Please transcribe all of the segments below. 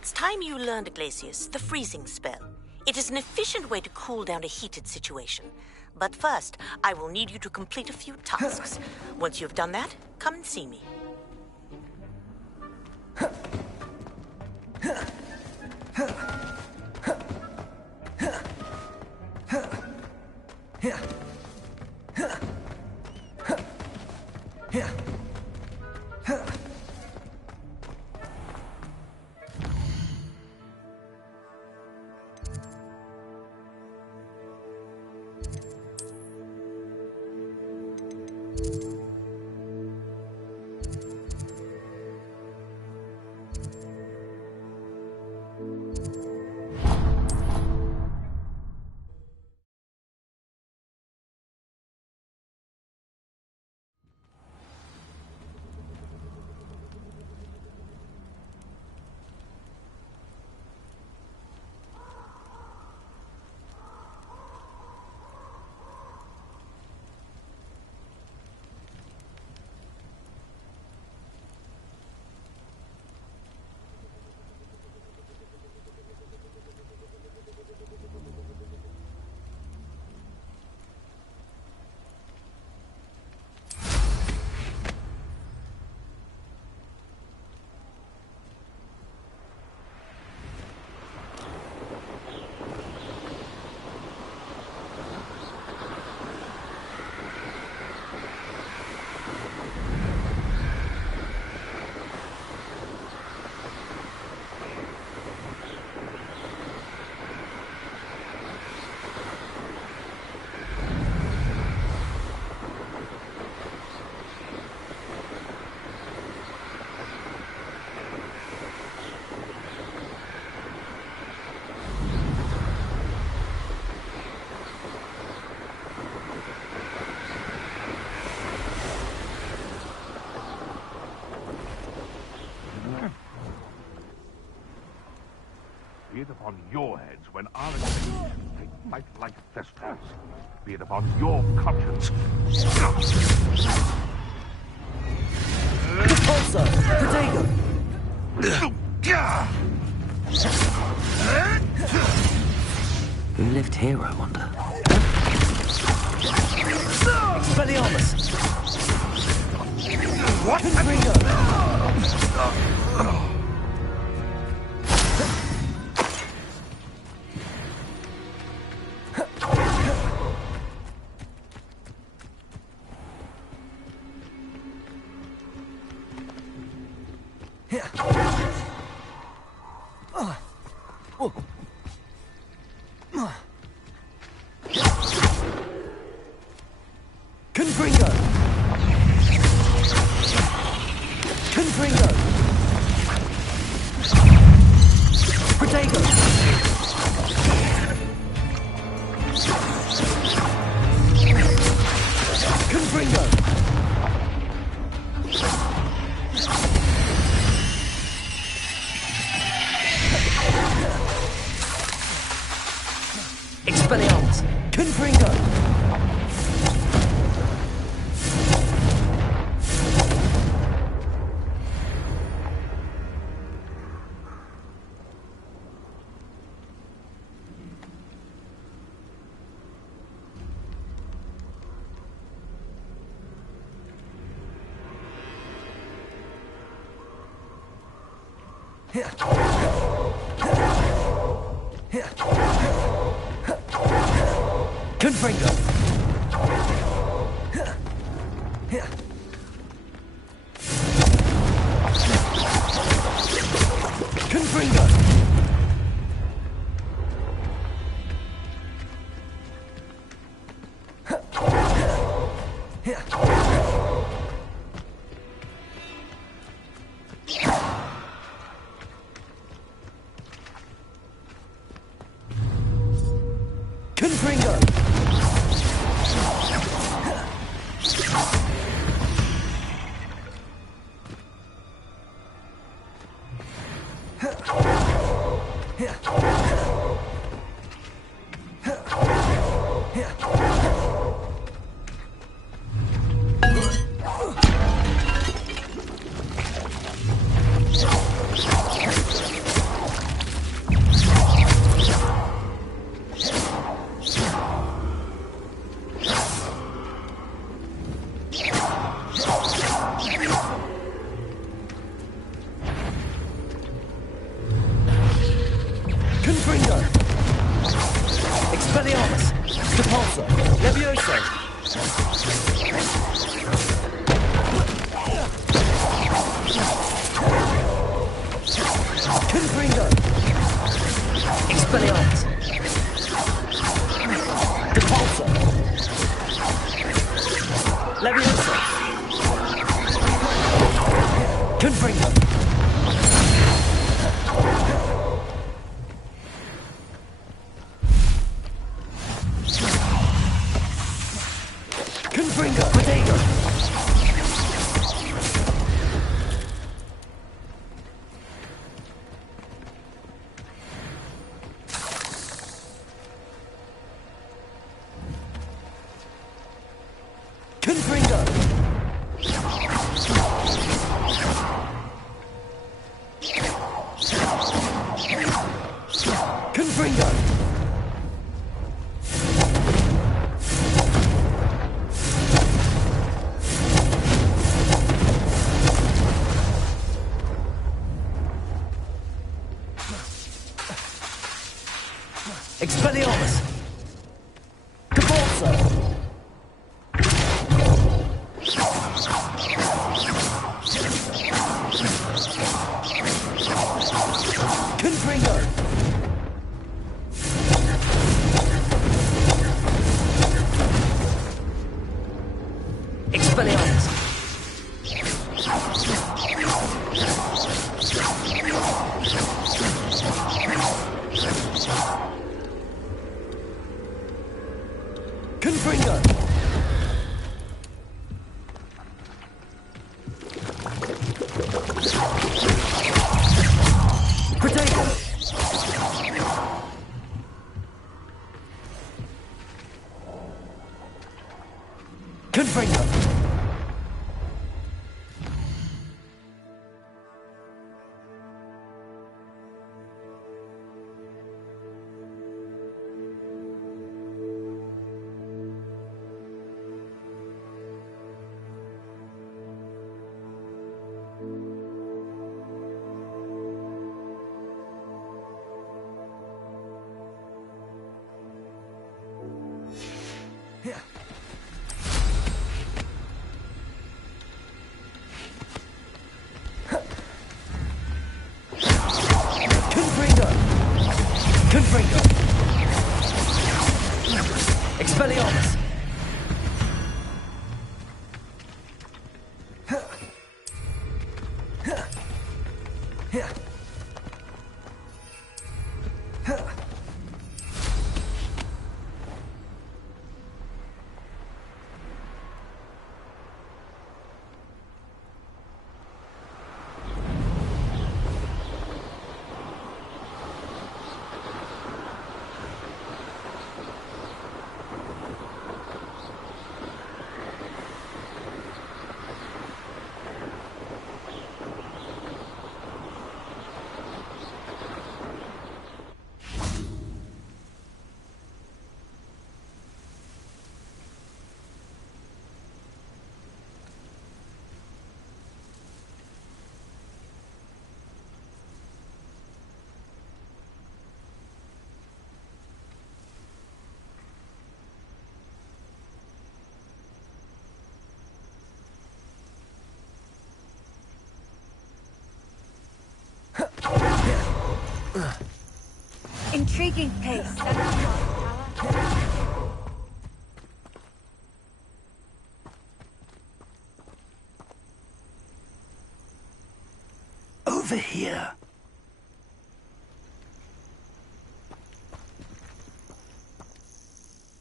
It's time you learned, Glacius, the freezing spell. It is an efficient way to cool down a heated situation. But first, I will need you to complete a few tasks. Once you've done that, come and see me. Be it upon your heads when our execution take flight like festivals. Be it upon your conscience. Repulsor! Protego! Who lived here, I wonder? Expelliarmus! What? Confringo! Confringo! Confringo! Protego! Confringo! Expelliarmus! Confringo! Confringo! Confringo! Confringo! Confringo! Expelliarmus! Depulso! Leviosa! Confringo! Confringo! Protego! Confringo! Confringo! Expelliarmus! Depulso! Confringo! Expelliarmus! Confringo! Protego! Confringo! Confringo! Confringo! Expelliarmus! Intriguing pace. Over here.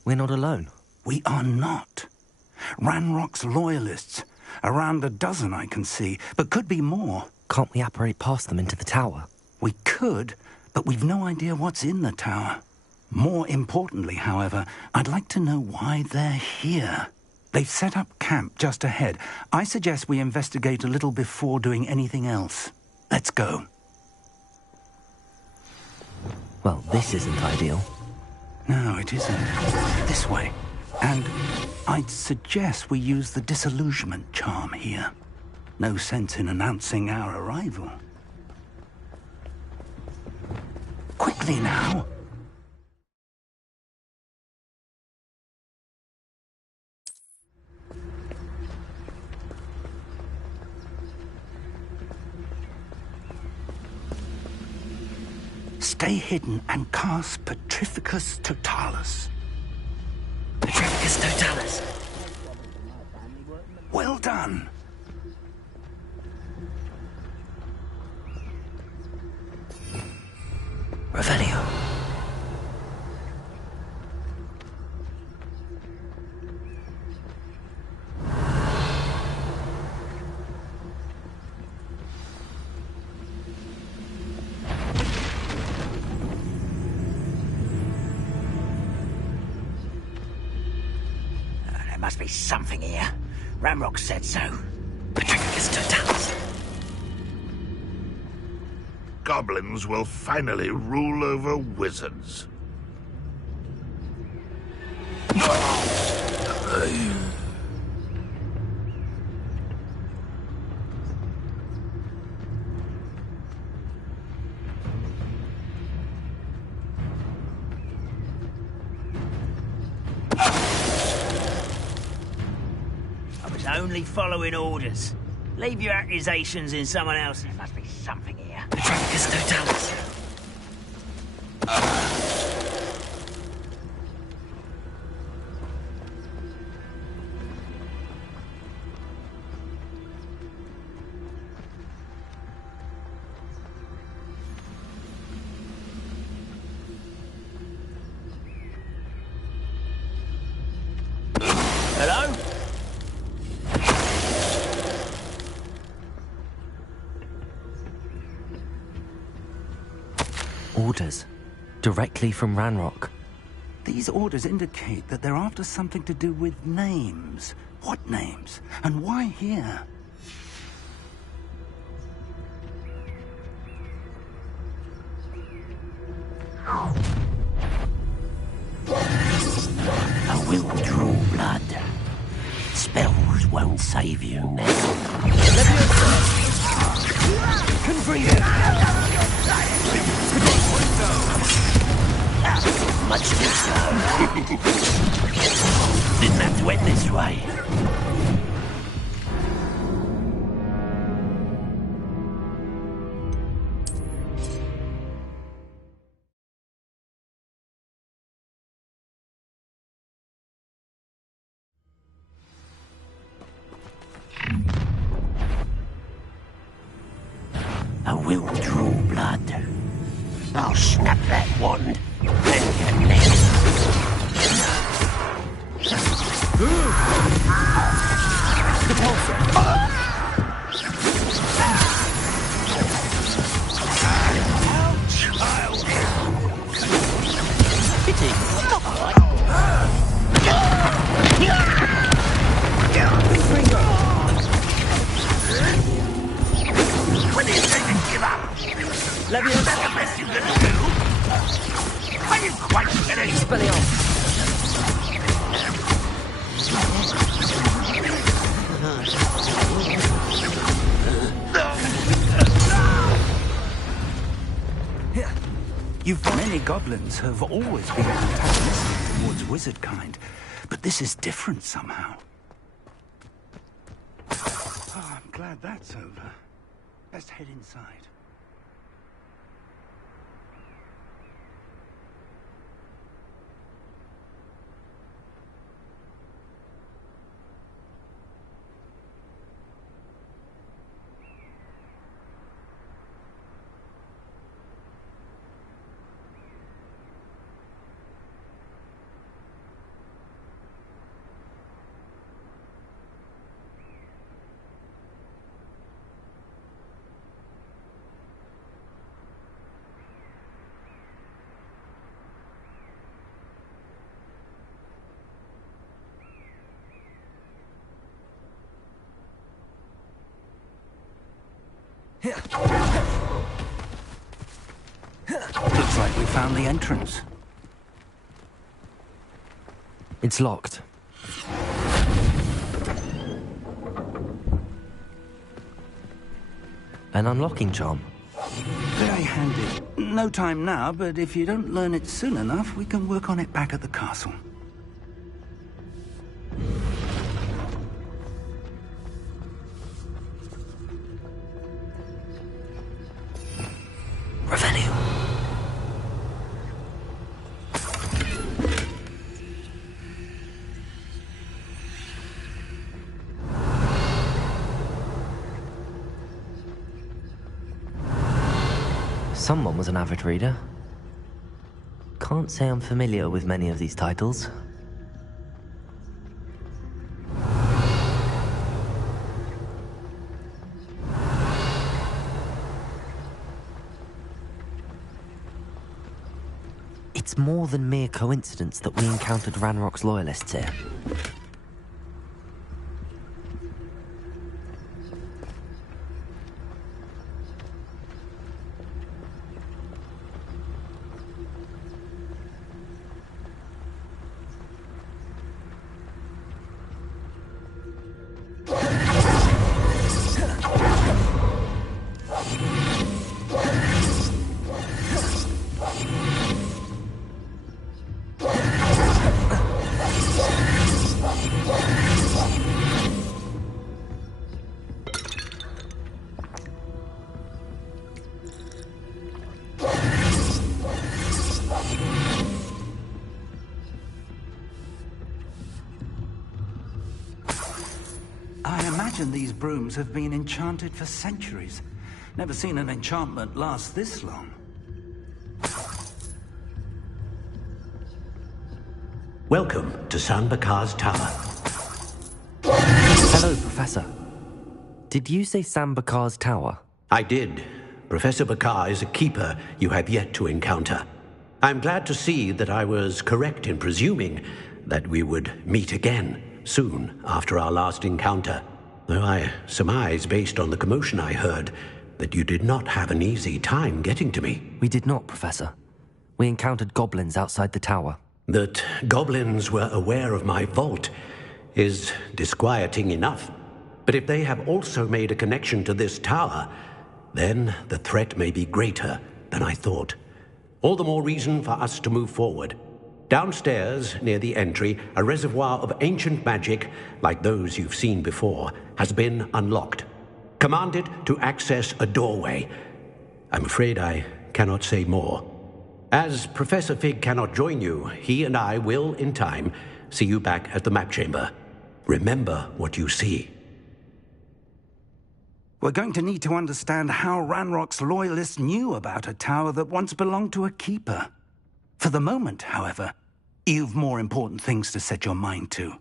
We're not alone. We are not. Ranrock's loyalists. Around a dozen I can see, but could be more. Can't we apparate past them into the tower? We could, but we've no idea what's in the tower. More importantly, however, I'd like to know why they're here. They've set up camp just ahead. I suggest we investigate a little before doing anything else. Let's go. Well, this isn't ideal. No, it isn't. This way. And I'd suggest we use the disillusionment charm here. No sense in announcing our arrival. Quickly now. Stay hidden and cast Petrificus Totalis. Petrificus Totalis. Well done. Revelio. There must be something here. Ramrock said so. Petrificus Totalis. Goblins will finally rule over wizards. I was only following orders. Leave your accusations in someone else. There must be something here. Petrificus Totalis. Hello? Orders. Directly from Ranrock. These orders indicate that they're after something to do with names. What names? And why here? I will draw blood. Spells won't save you now. Much too slow. Didn't have to end this way. I will draw blood. I'll snap that wand and get next. When do you think to give up? Is that the best you can do? Are you quite kidding? Many goblins have always been antagonistic towards wizard kind, but this is different somehow. Oh, I'm glad that's over. Best head inside. Looks like we found the entrance. It's locked. An unlocking charm. Very handy. No time now, but if you don't learn it soon enough, we can work on it back at the castle. Revelio. Someone was an avid reader. Can't say I'm familiar with many of these titles. It's more than mere coincidence that we encountered Ranrock's loyalists here. I imagine these brooms have been enchanted for centuries. Never seen an enchantment last this long. Welcome to San Bakar's Tower. Hello, Professor. Did you say San Bakar's Tower? I did. Professor Bakar is a keeper you have yet to encounter. I'm glad to see that I was correct in presuming that we would meet again soon after our last encounter, though I surmise, based on the commotion I heard, that you did not have an easy time getting to me. We did not, Professor. We encountered goblins outside the tower. That goblins were aware of my vault is disquieting enough. But if they have also made a connection to this tower, then the threat may be greater than I thought. All the more reason for us to move forward. Downstairs, near the entry, a reservoir of ancient magic, like those you've seen before, has been unlocked. Commanded to access a doorway. I'm afraid I cannot say more. As Professor Fig cannot join you, he and I will, in time, see you back at the map chamber. Remember what you see. We're going to need to understand how Ranrock's loyalists knew about a tower that once belonged to a keeper. For the moment, however, you've more important things to set your mind to.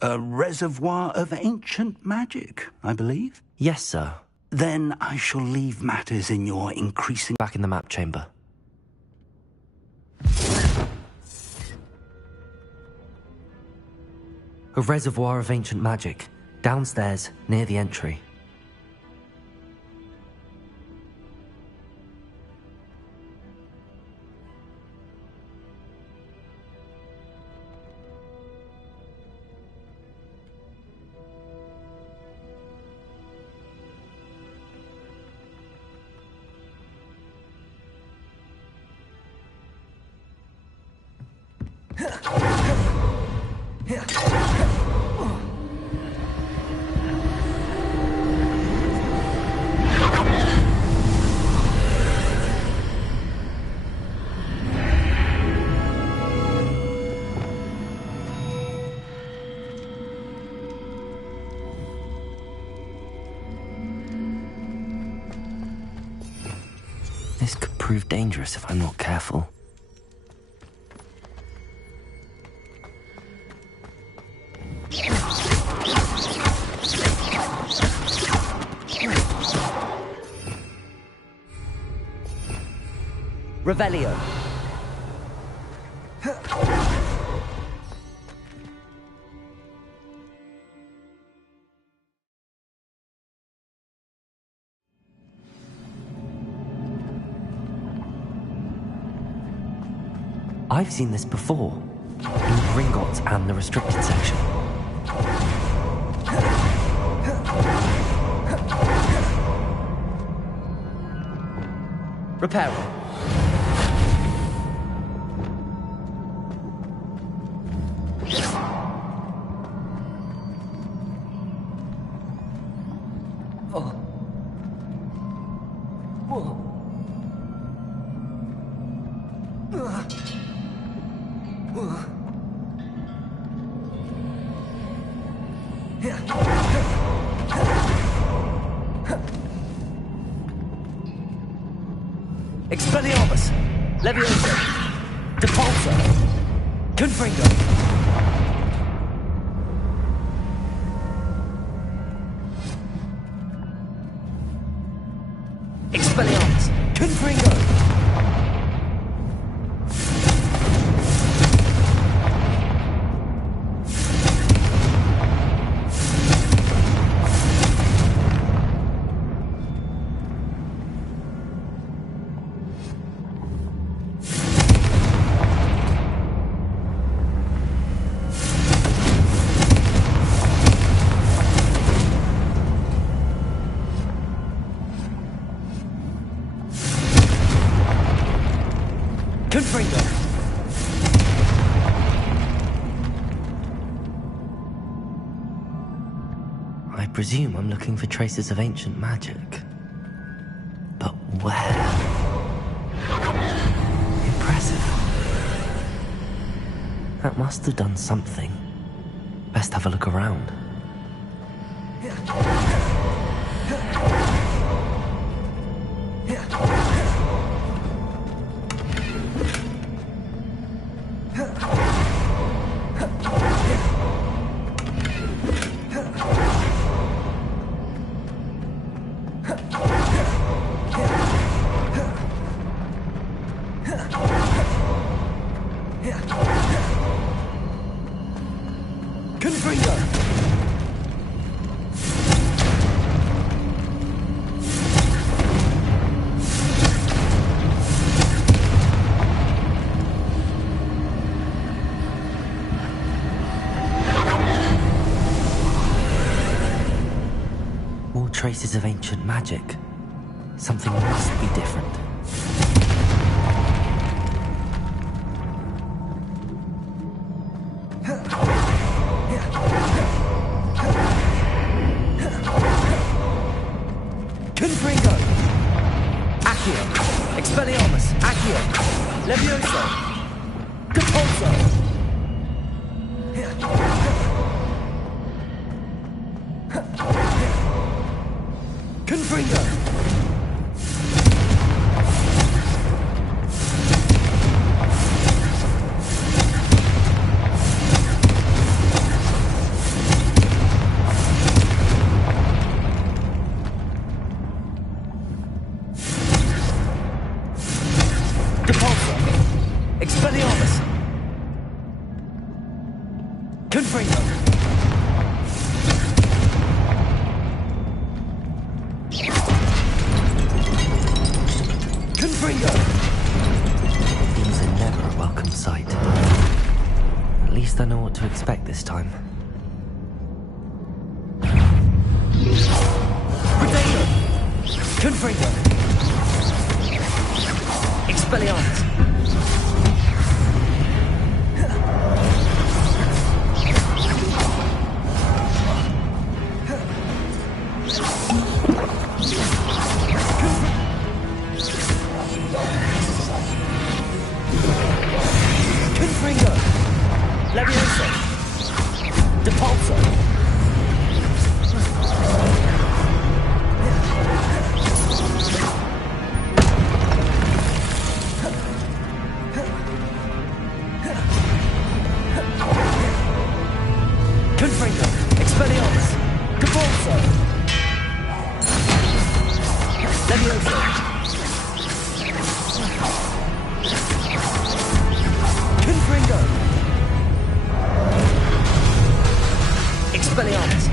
A reservoir of ancient magic, I believe? Yes, sir. Then I shall leave matters in your increasing... Back in the map chamber. A reservoir of ancient magic, downstairs, near the entry. This could prove dangerous if I'm not careful. Revelio. I've seen this before, in Gringotts and the restricted section. Reparo. Expelliarmus! Leviosa! Depulso! Confringo! Expelliarmus! Confringo! I presume I'm looking for traces of ancient magic. But where? Impressive. That must have done something. Best have a look around. More traces of ancient magic. Something must be different. Confringo! Accio! Expelliarmus! Accio! Leviosa! Depulso! Confringo! Depulso! Expelliarmus! Confringo! These are never a welcome sight. At least I know what to expect this time. Predator! Confringo! Expelliarmus! Confringo! Leviosa! Depulso! Confringo! Expelliarmus! Depulso! Leviosa! Confringo! Expelliarmus!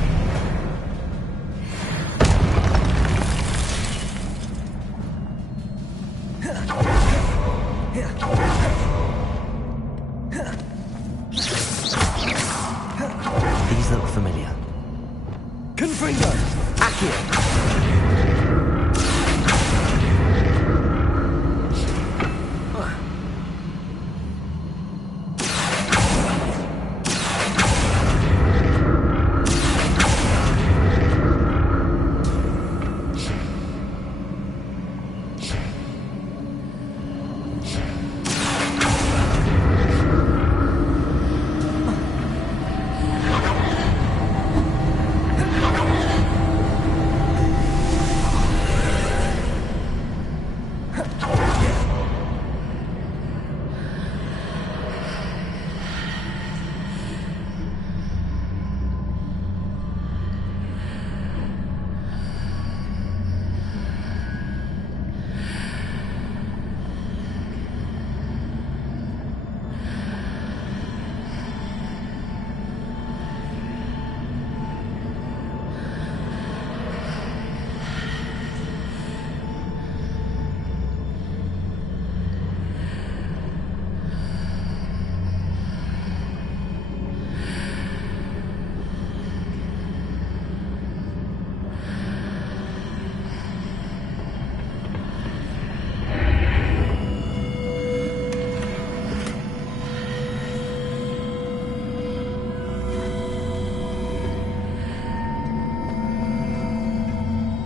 These look familiar. Confringo! Accio!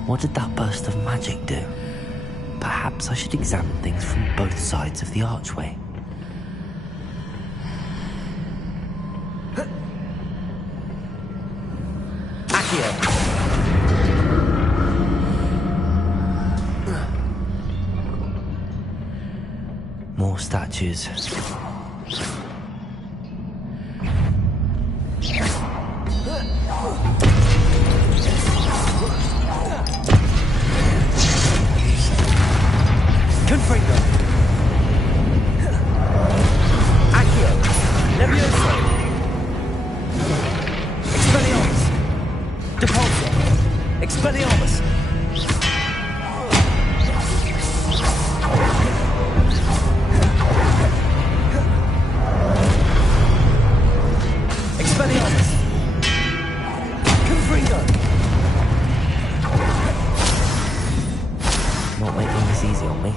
What did that burst of magic do? Perhaps I should examine things from both sides of the archway. More statues. Confringo. Accio. Levioso. Expelliarmus. Depulso. Expelliarmus. Expelliarmus. Confringo. Not making this easy on me.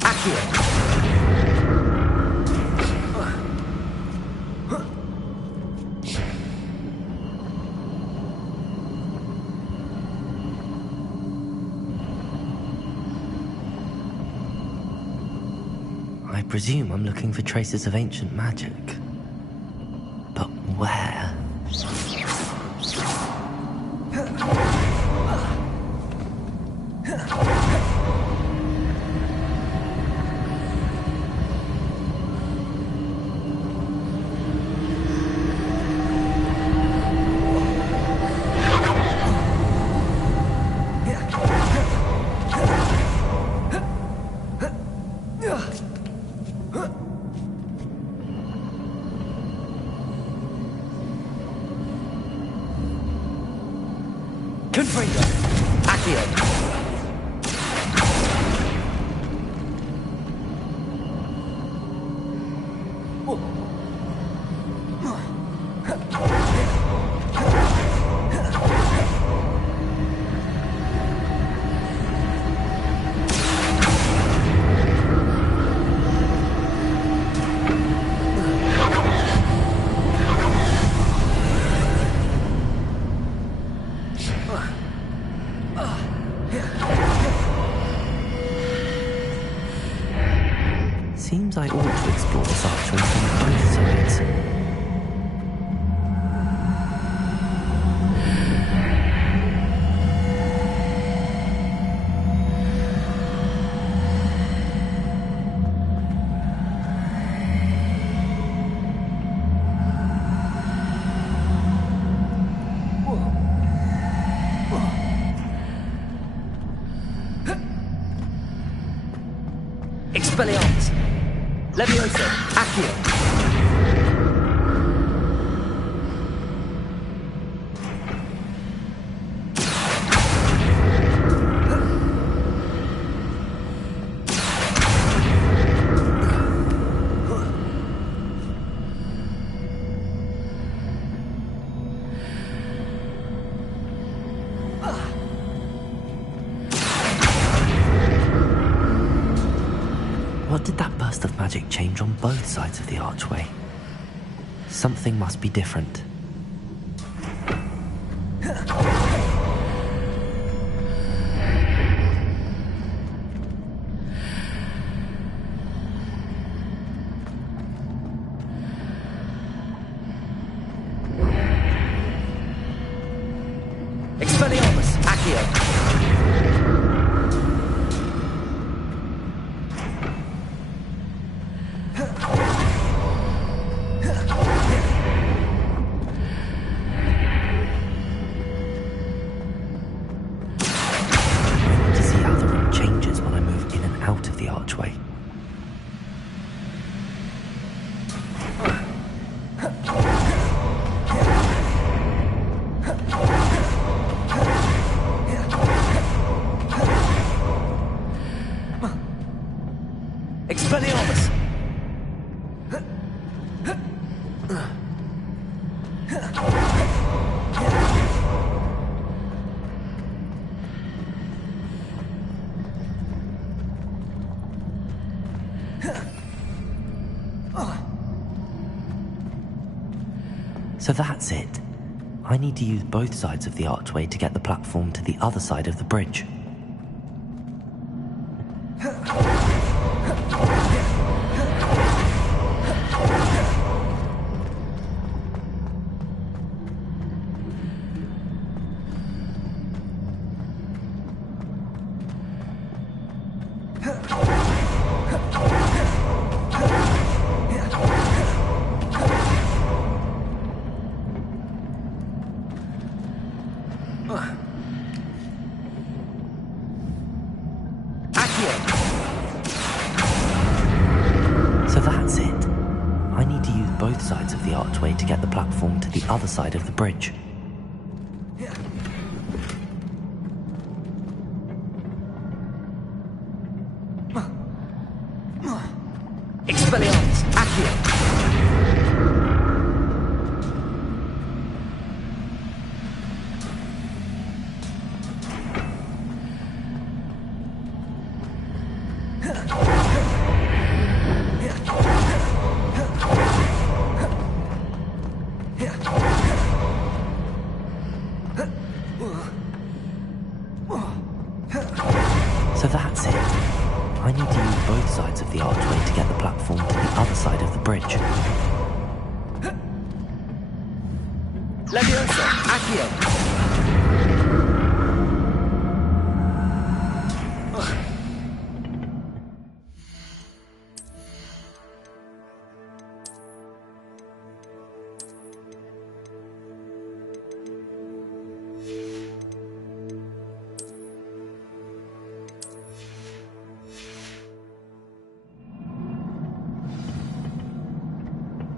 Accio. I presume I'm looking for traces of ancient magic. But where? Confringo. Accio. Seems I ought to explore this archway from both sides. Expelliarmus. Levioso. Accio. What did that burst of magic change on both sides of the archway? Something must be different. Expelliarmus. Accio. Archway. Expelliarmus. So that's it. I need to use both sides of the archway to get the platform to the other side of the bridge. So that's it. I need to use both sides of the archway to get the platform to the other side of the bridge. Expelliarmus, Accio. So that's it. I need to use both sides of the archway to get the platform to the other side of the bridge. Leviosa, Accio.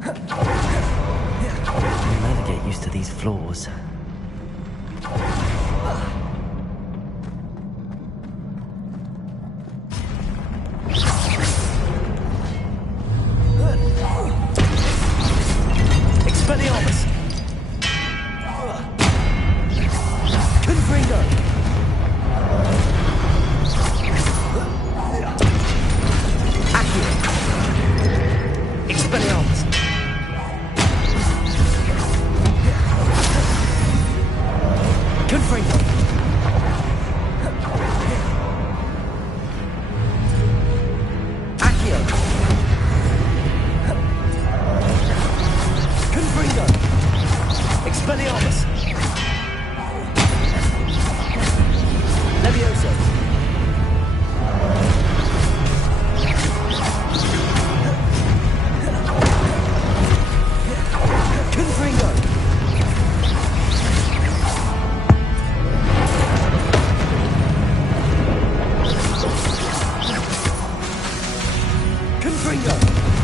I'll never get used to these floors. Expelliarmus. Confringo. Accio. Expelliarmus. Confringo. Accio. Confringo. Expelliarmus. Leviosa. Confringo. Confringo.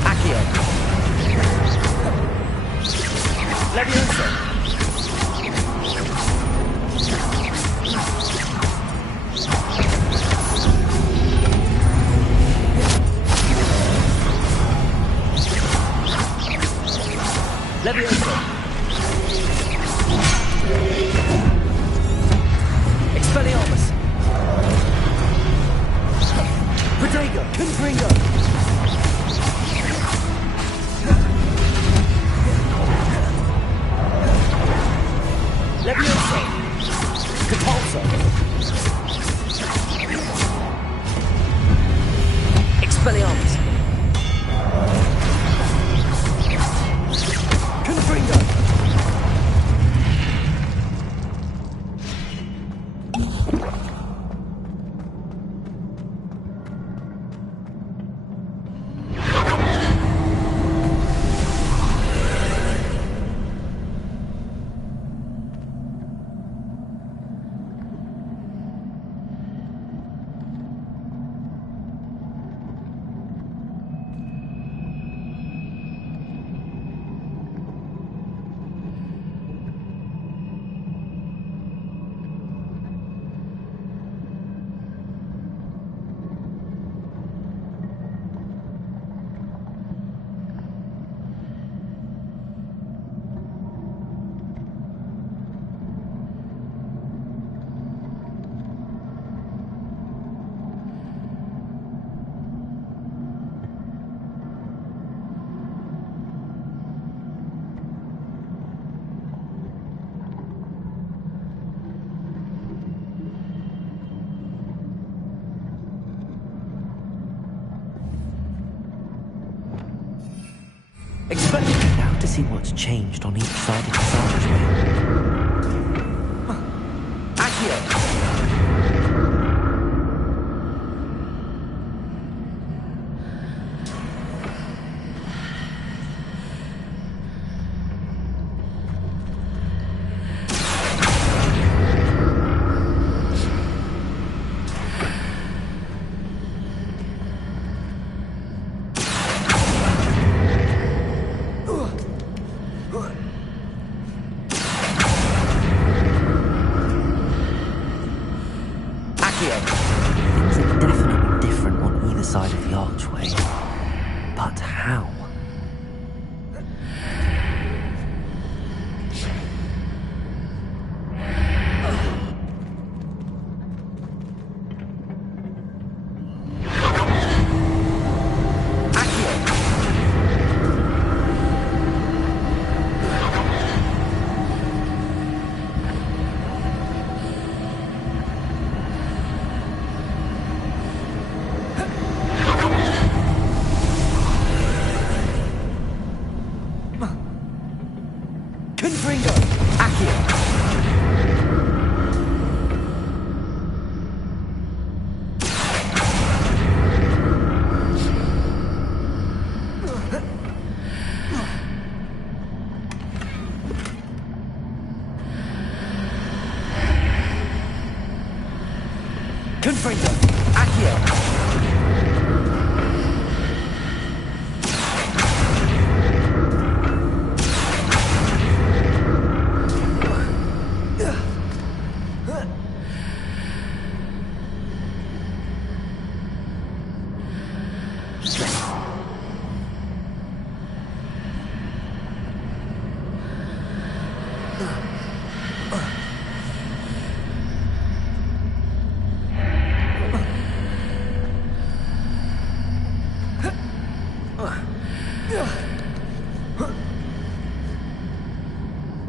Accio. Leviosa. Now to see what's changed on each side of this archway. Accio. Things are definitely different on either side of the archway. But how? Confringo. Accio. Confringo. Accio.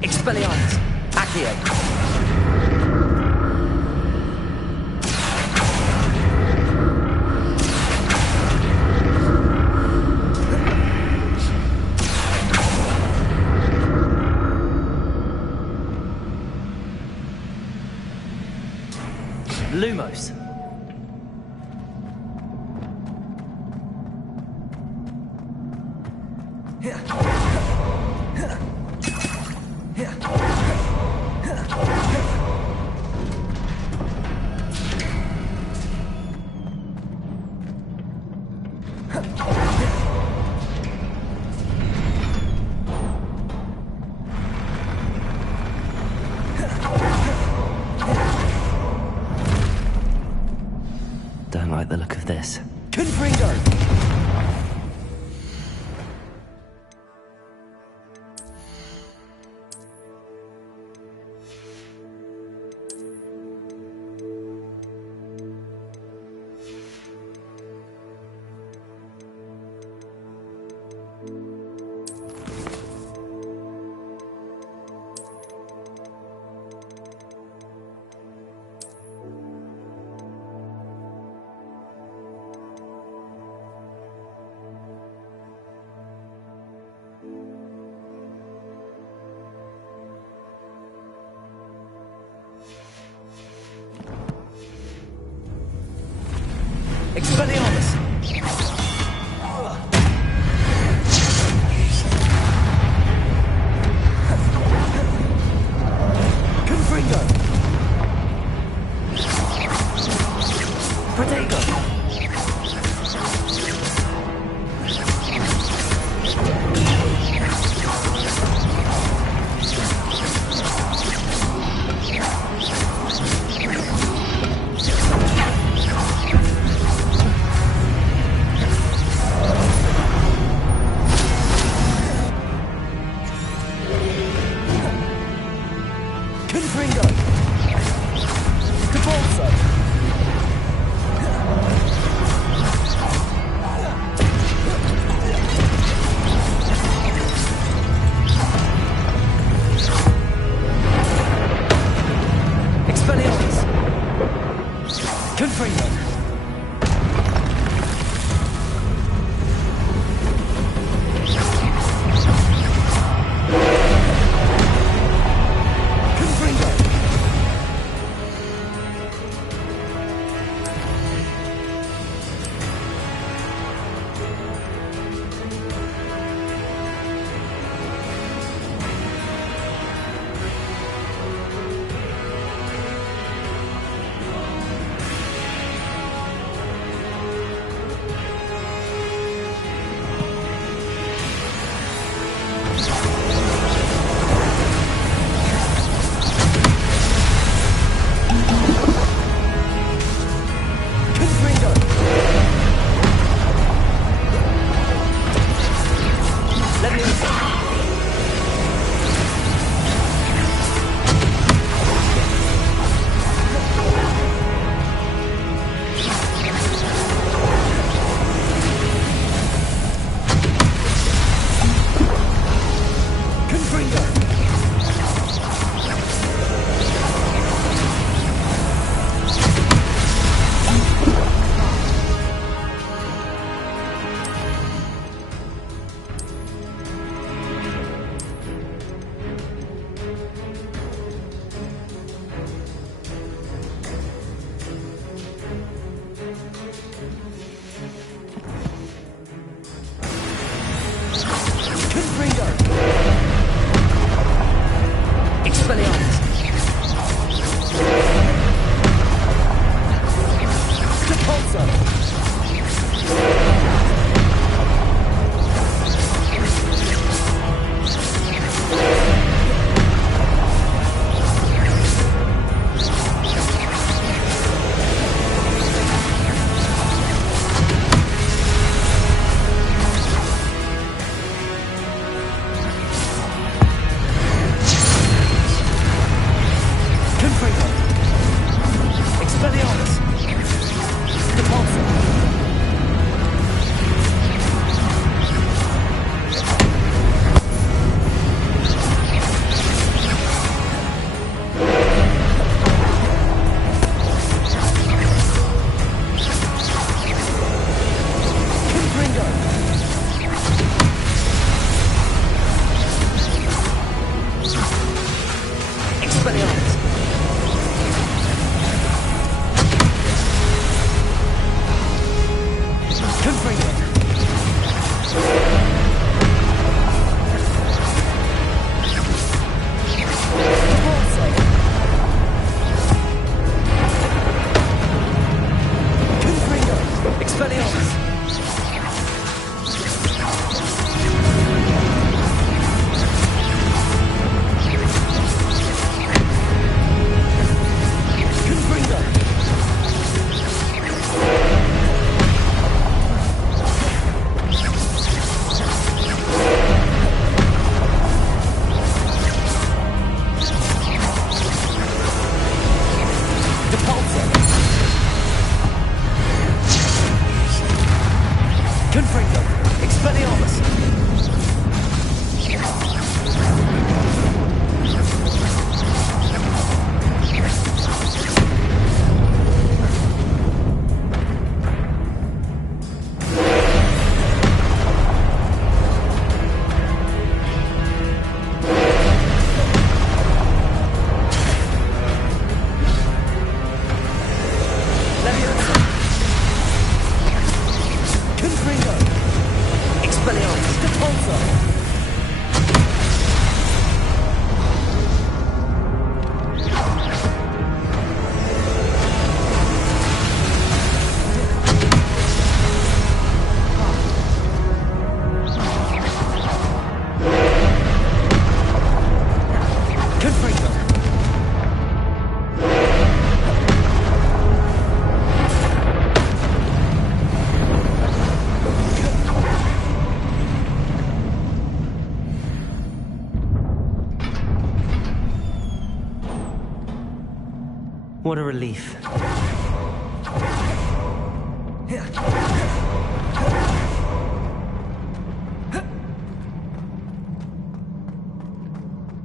Expelliarmus. Accio. Lumos. Don't like the look of this. Confringo. Expelliarmus. Confringo. Protego. Confringo. Cabalso. Expelliarmus. Confringo. Expelliarmus! Repulsor! What a relief.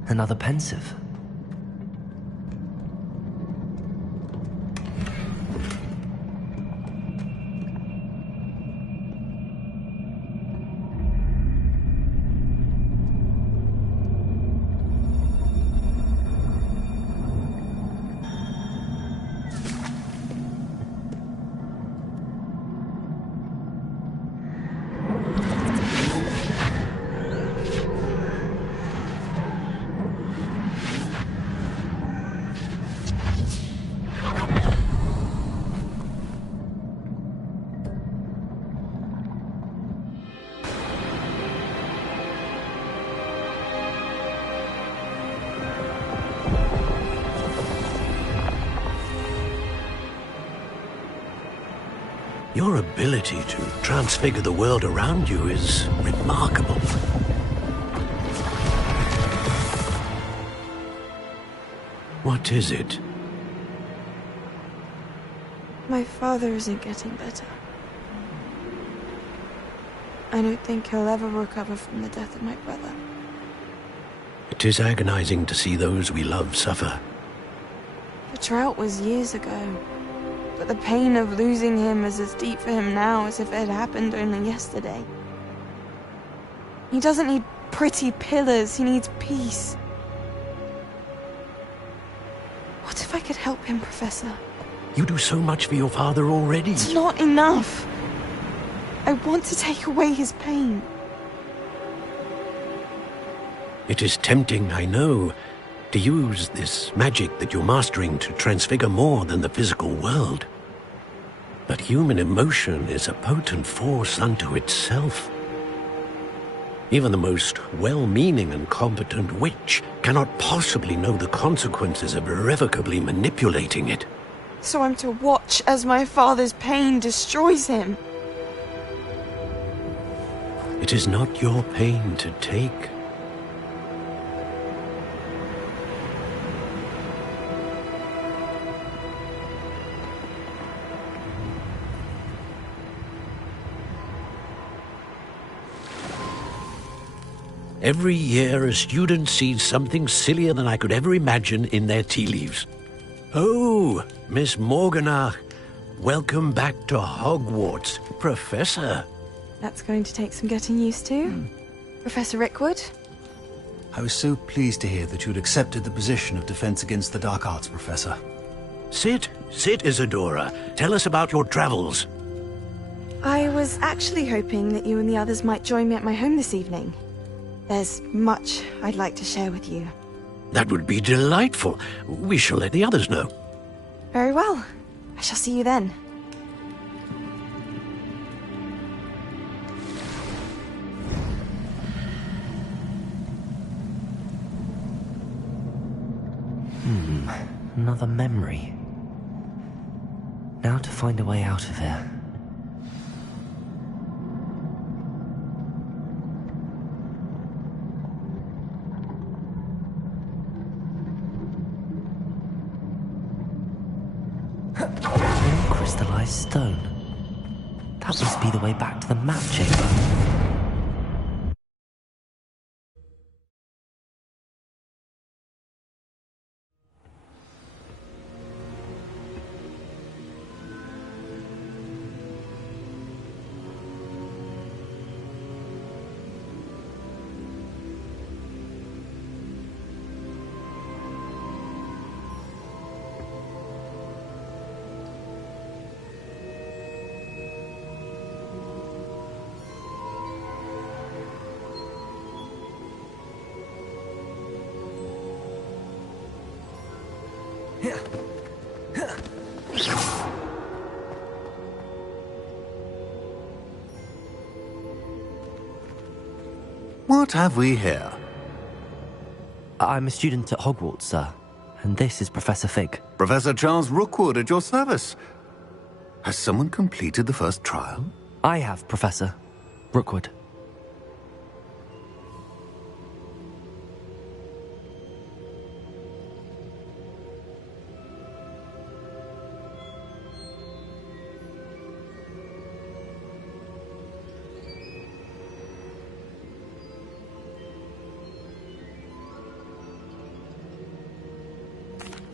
Another pensive. Your ability to transfigure the world around you is remarkable. What is it? My father isn't getting better. I don't think he'll ever recover from the death of my brother. It is agonizing to see those we love suffer. The drought was years ago. But the pain of losing him is as deep for him now as if it had happened only yesterday. He doesn't need pretty pillars, he needs peace. What if I could help him, Professor? You do so much for your father already. It's not enough. I want to take away his pain. It is tempting, I know, to use this magic that you're mastering to transfigure more than the physical world. But human emotion is a potent force unto itself. Even the most well-meaning and competent witch cannot possibly know the consequences of irrevocably manipulating it. So I'm to watch as my father's pain destroys him? It is not your pain to take. Every year, a student sees something sillier than I could ever imagine in their tea leaves. Oh, Miss Morganach, welcome back to Hogwarts, Professor. That's going to take some getting used to. Professor Rickwood? I was so pleased to hear that you'd accepted the position of Defense Against the Dark Arts, Professor. Sit, Isadora. Tell us about your travels. I was actually hoping that you and the others might join me at my home this evening. There's much I'd like to share with you. That would be delightful. We shall let the others know. Very well. I shall see you then. Another memory. Now to find a way out of here. Crystallized stone. That must be the way back to the map chamber. What have we here? I'm a student at Hogwarts, sir. And this is Professor Fig. Professor Charles Rookwood at your service. Has someone completed the first trial? I have, Professor Rookwood.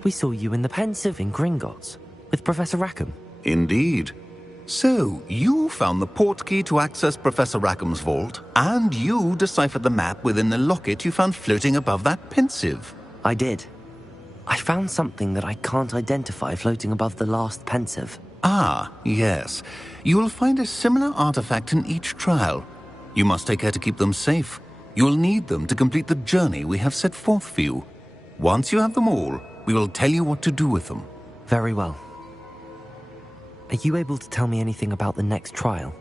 We saw you in the Pensive in Gringotts, with Professor Rackham. Indeed. So, you found the portkey to access Professor Rackham's vault, and you deciphered the map within the locket you found floating above that Pensive. I did. I found something that I can't identify floating above the last Pensive. Ah, yes. You will find a similar artifact in each trial. You must take care to keep them safe. You will need them to complete the journey we have set forth for you. Once you have them all, we will tell you what to do with them. Very well. Are you able to tell me anything about the next trial?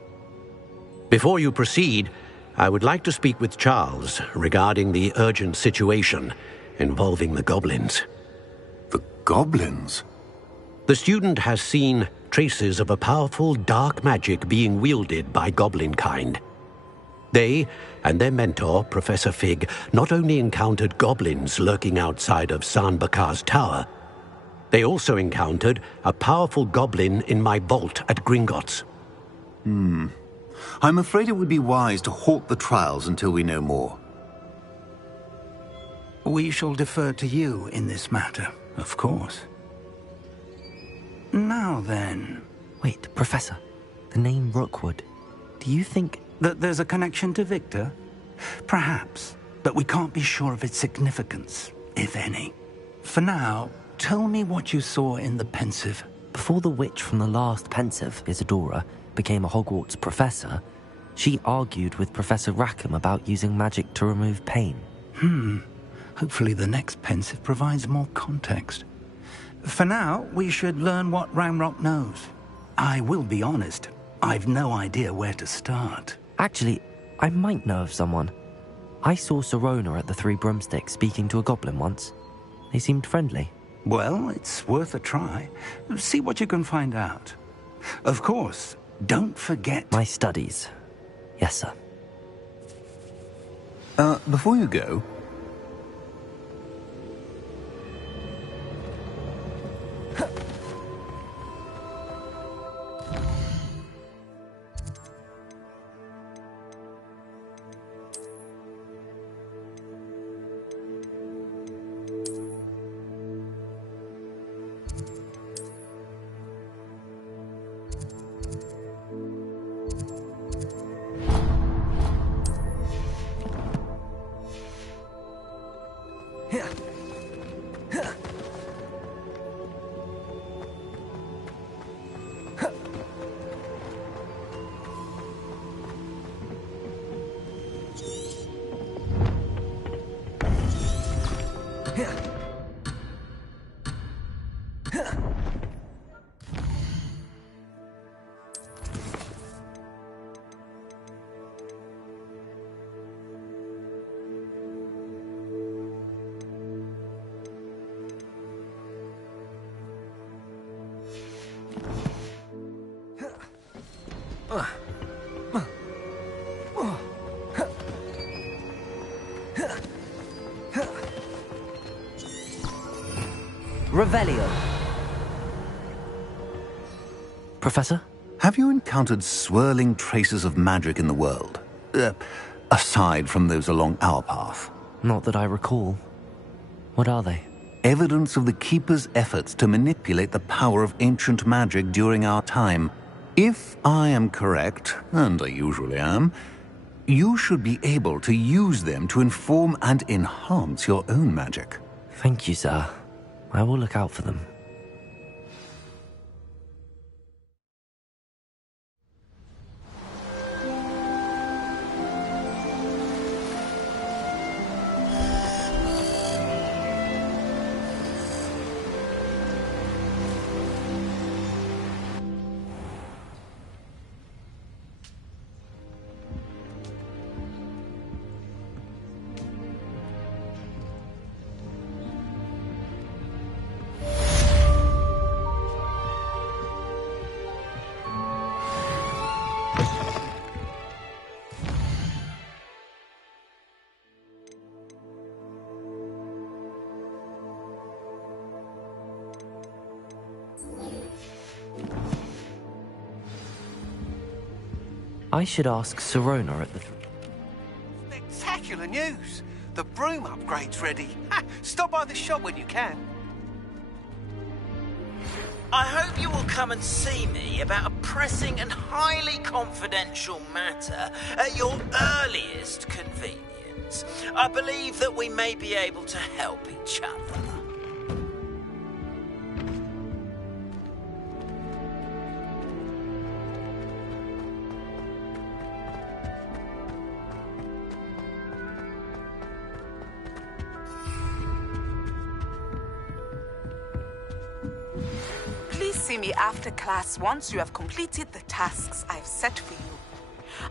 Before you proceed, I would like to speak with Charles regarding the urgent situation involving the goblins. The goblins? The student has seen traces of a powerful dark magic being wielded by goblin kind. They and their mentor, Professor Fig, not only encountered goblins lurking outside of San Bakar's tower, they also encountered a powerful goblin in my vault at Gringotts. I'm afraid it would be wise to halt the trials until we know more. We shall defer to you in this matter, of course. Now then... Wait, Professor. The name Rookwood. Do you think... that there's a connection to Victor? Perhaps, but we can't be sure of its significance, if any. For now, tell me what you saw in the Pensive. Before the witch from the last Pensive, Isadora, became a Hogwarts professor, she argued with Professor Rackham about using magic to remove pain. Hopefully the next pensive provides more context. For now, we should learn what Ramrock knows. I will be honest, I've no idea where to start. Actually, I might know of someone. I saw Sirona at the Three Broomsticks speaking to a goblin once. They seemed friendly. Well, it's worth a try. See what you can find out. Of course, don't forget... My studies. Yes, sir. Before you go... Revelio. Professor? Have you encountered swirling traces of magic in the world? Aside from those along our path? Not that I recall. What are they? Evidence of the Keeper's efforts to manipulate the power of ancient magic during our time. If I am correct, and I usually am, you should be able to use them to inform and enhance your own magic. Thank you, sir. I will look out for them. I should ask Sirona at the... Spectacular news! The broom upgrade's ready. Stop by the shop when you can. I hope you will come and see me about a pressing and highly confidential matter at your earliest convenience. I believe that we may be able to help each other. See me after class once you have completed the tasks I've set for you.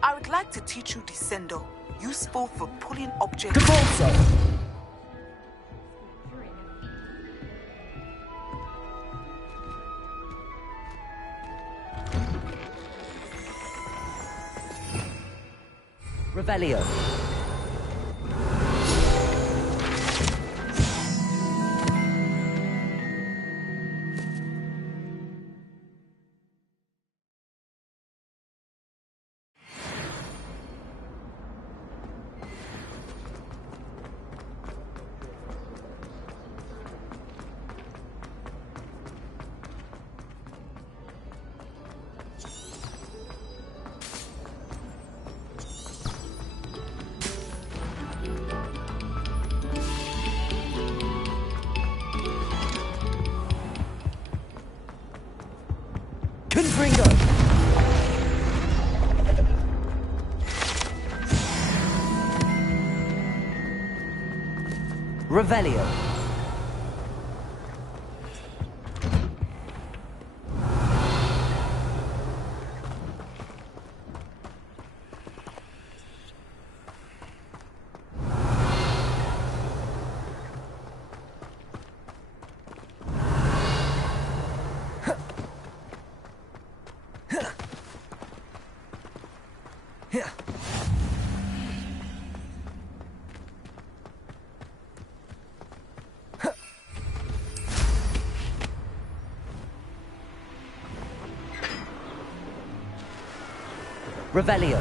I would like to teach you Descendo, useful for pulling objects. Revelio. Revelio. Revelio.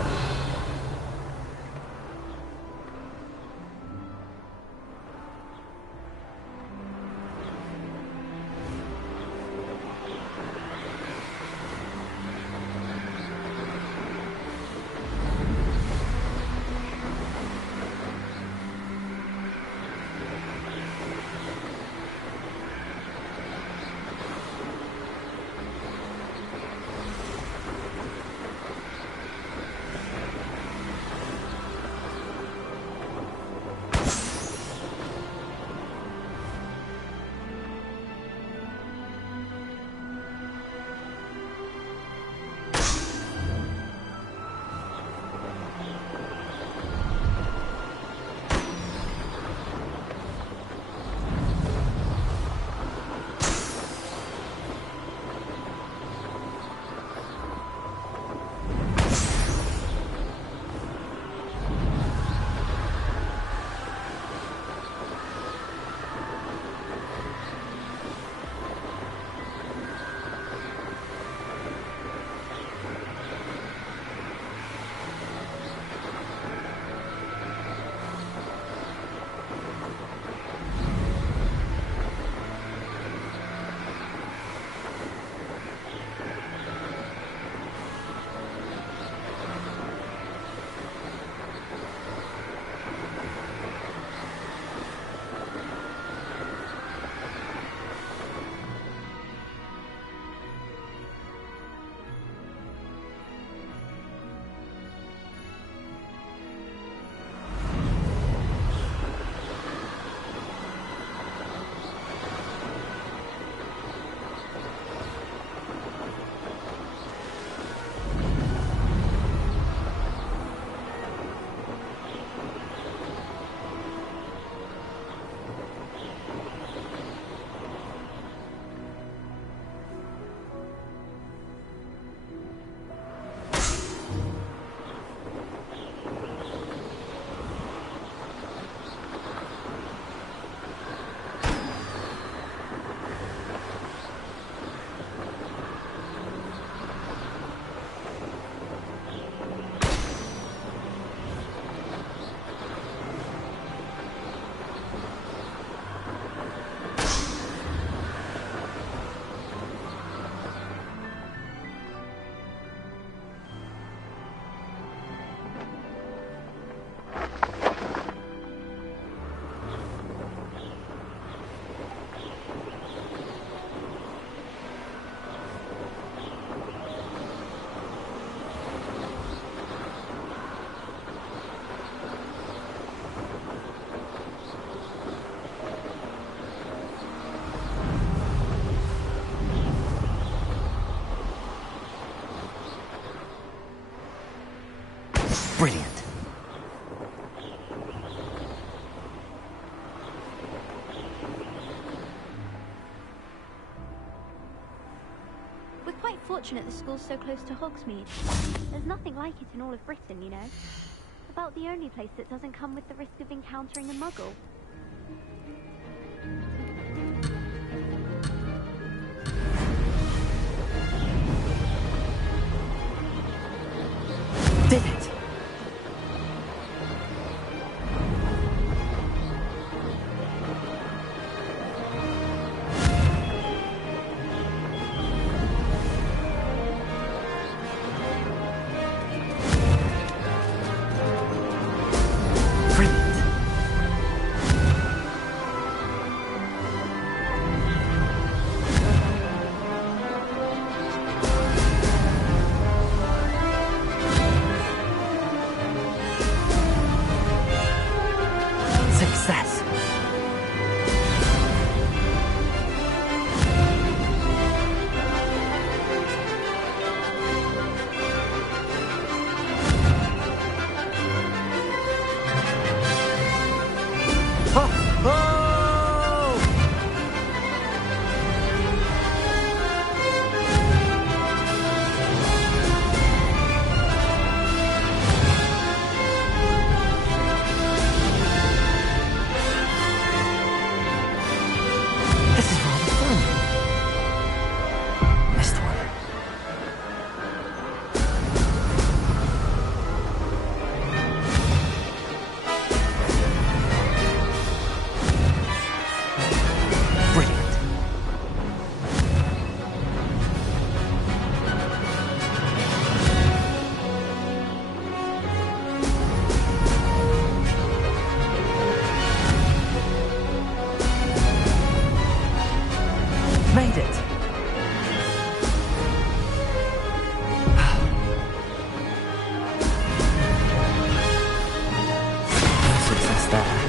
Brilliant. We're quite fortunate the school's so close to Hogsmeade. There's nothing like it in all of Britain, you know. About the only place that doesn't come with the risk of encountering a muggle. Did it! made it! No success there.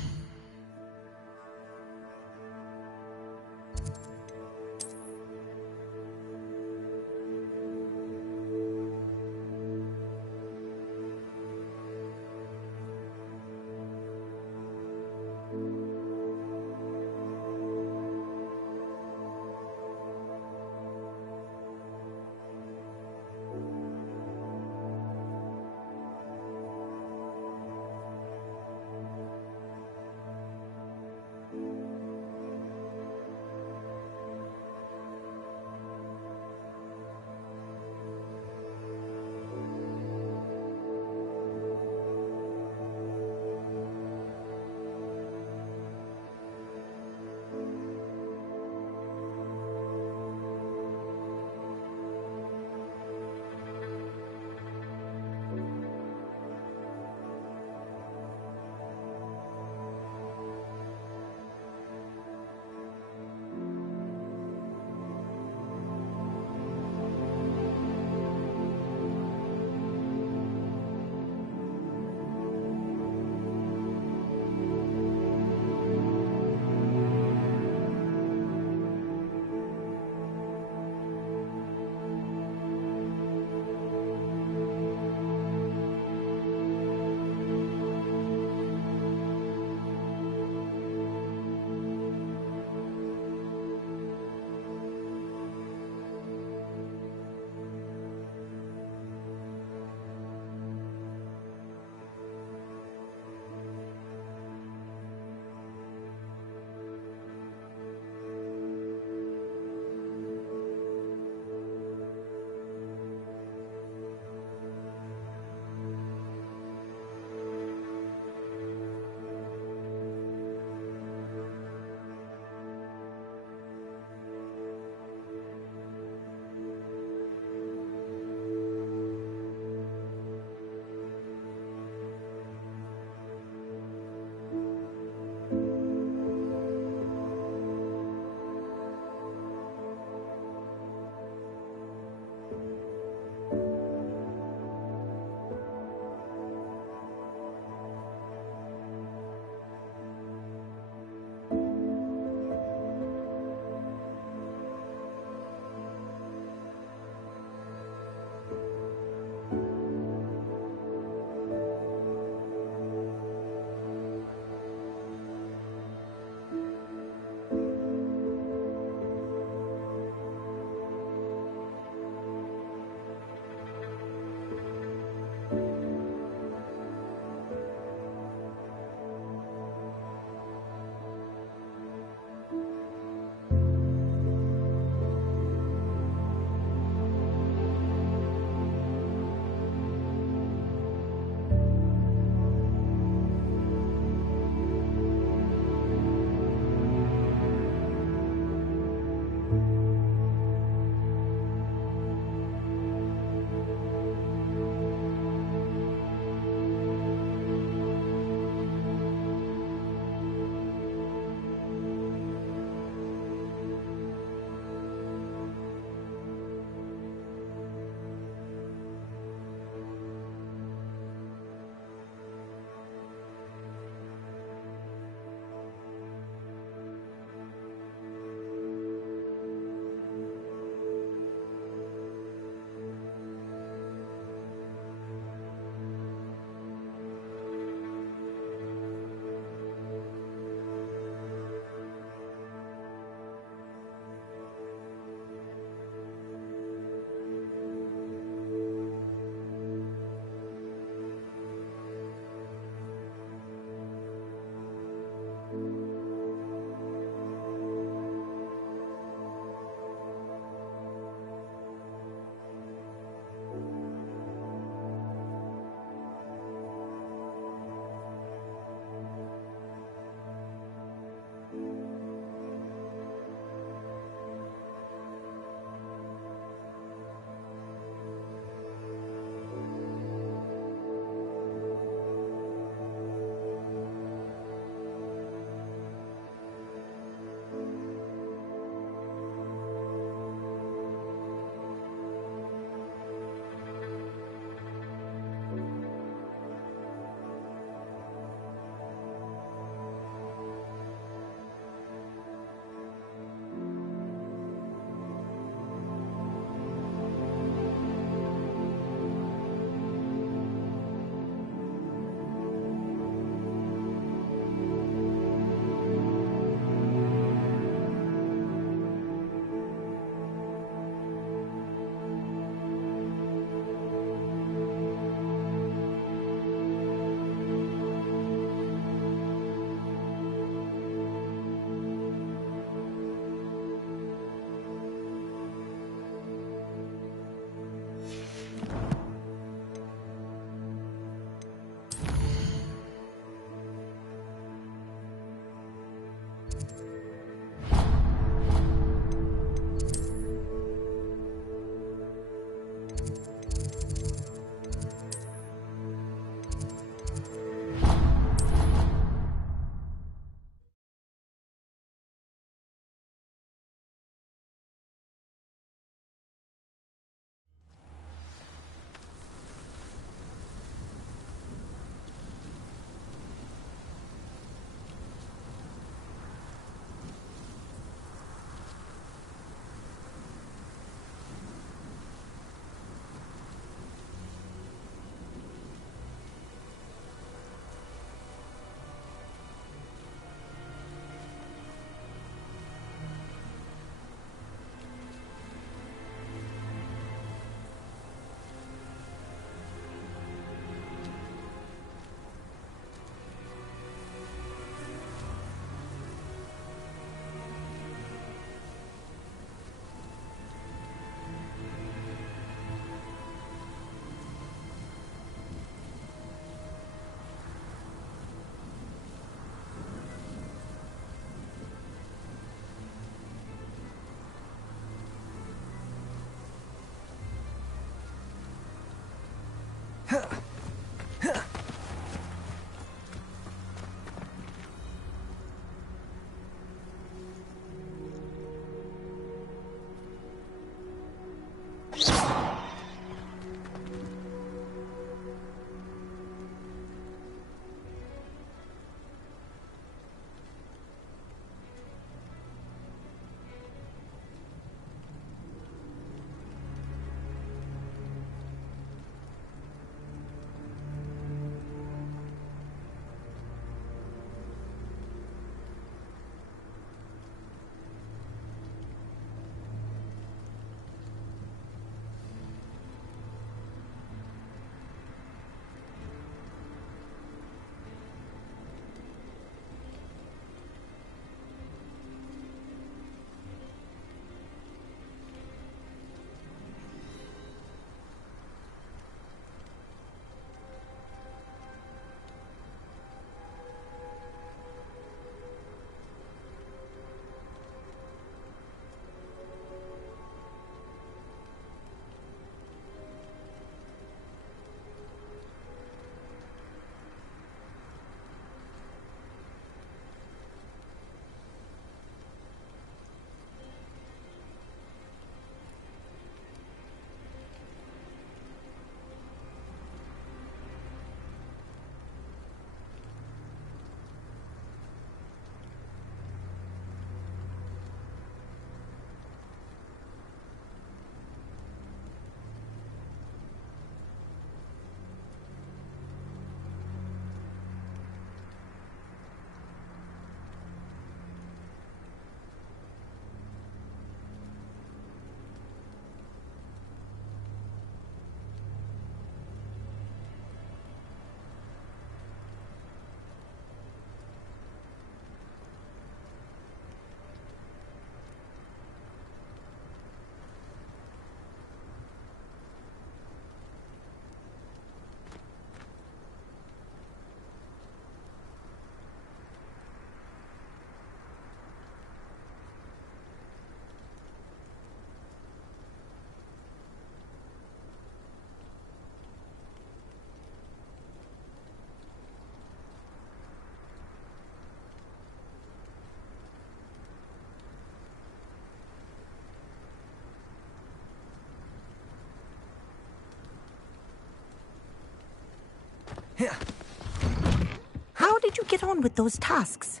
How did you get on with those tasks?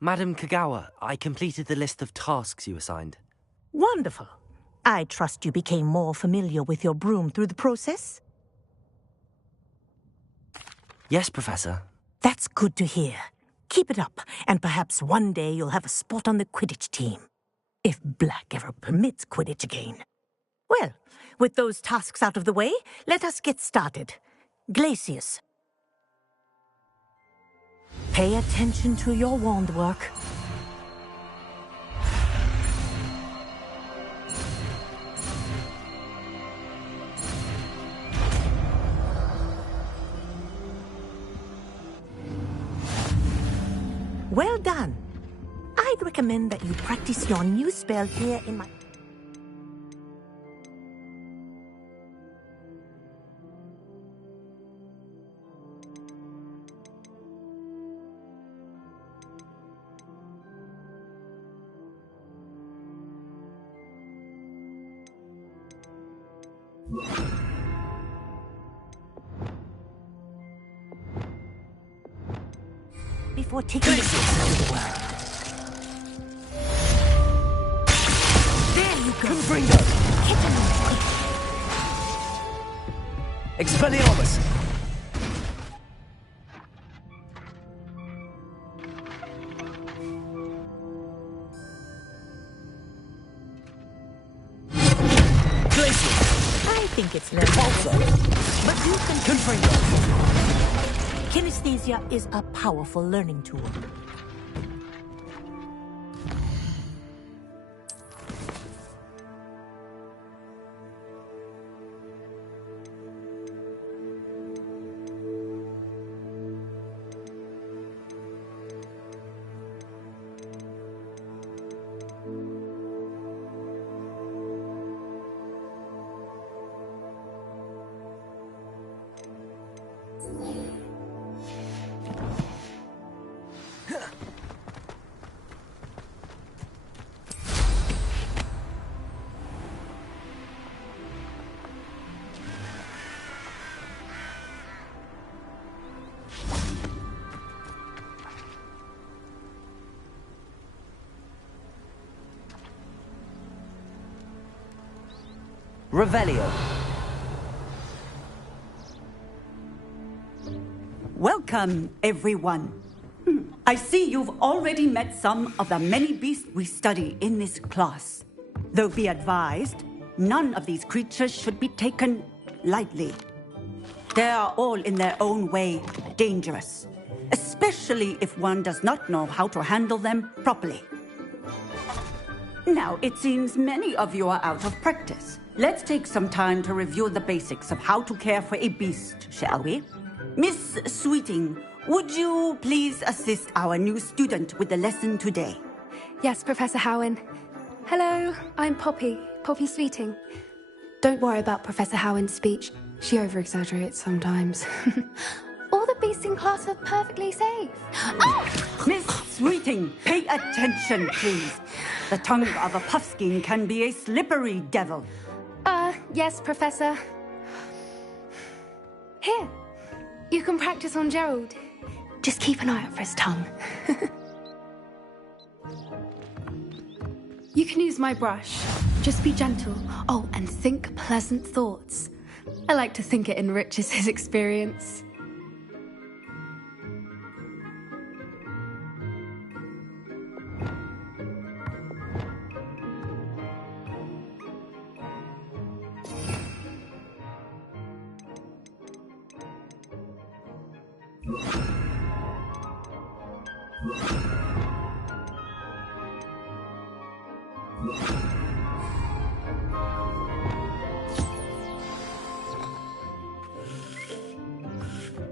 Madam Kagawa, I completed the list of tasks you assigned. Wonderful. I trust you became more familiar with your broom through the process? Yes, Professor. That's good to hear. Keep it up, and perhaps one day you'll have a spot on the Quidditch team. If Black ever permits Quidditch again. Well, with those tasks out of the way, let us get started. Glacius. Pay attention to your wand work. Well done. I'd recommend that you practice your new spell here in my... Before taking this out of the world. There you go. Confringo. Hit him quick. Expelliarmus. Glacius. I think it's learned. Pulsar. But you can... Confringo. Kinesthesia is a powerful learning tool. Revelio. Welcome, everyone. I see you've already met some of the many beasts we study in this class. Though be advised, none of these creatures should be taken lightly. They are all in their own way dangerous, especially if one does not know how to handle them properly. Now, it seems many of you are out of practice. Let's take some time to review the basics of how to care for a beast, shall we? Miss Sweeting, would you please assist our new student with the lesson today? Yes, Professor Howen. Hello, I'm Poppy Sweeting. Don't worry about Professor Howen's speech. She over-exaggerates sometimes. All the beasts in class are perfectly safe. Oh! Miss Sweeting, pay attention, please. The tongue of a puffskein can be a slippery devil. Yes, Professor. Here, you can practice on Gerald. Just keep an eye out for his tongue. You can use my brush. Just be gentle. Oh, and think pleasant thoughts. I like to think it enriches his experience.